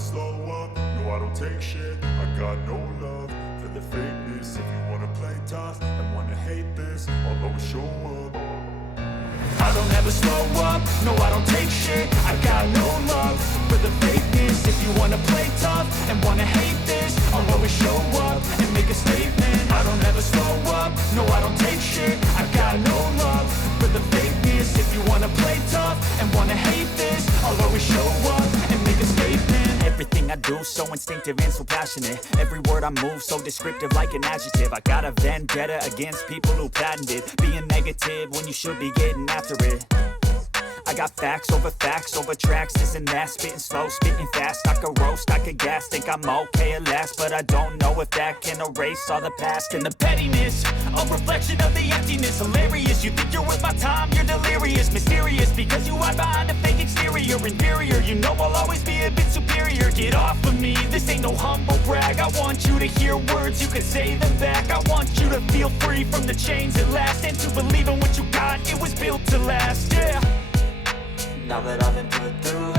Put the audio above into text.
slow up, no I don't take shit. I got no love for the fakeness. If you wanna play tough and wanna hate this, I'll always show up. I don't ever slow up, no I don't take shit. I got no love for the fakeness. If you wanna play tough and wanna hate this, I'll always show up and make a statement. I don't ever slow up, no I don't take shit. I got no love for the fakeness. If you wanna play tough and wanna hate this, I'll always show up and make a statement. Everything I do so instinctive and so passionate. Every word I move so descriptive like an adjective. I got a vendetta against people who patented being negative when you should be getting after it. I got facts over tracks, this and that. Spitting slow, spitting fast. I could roast, I could gas. Think I'm okay at last, but I don't know if that can erase all the past. And the pettiness, a reflection of the emptiness. Hilarious, you think you're worth my time, you're delirious. Mysterious, because you hide behind a fake exterior. Inferior, you know I'll always be a bit superior. Get off of me, this ain't no humble brag. I want you to hear words, you can say them back. I want you to feel free from the chains at last, and to believe in what you got, it was built to last, yeah. Now that I've been put through